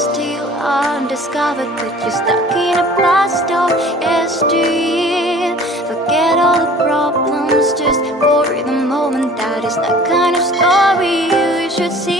still undiscovered, but you're stuck in a past of yesteryear. Forget all the problems just for the moment. That is the kind of story you should see.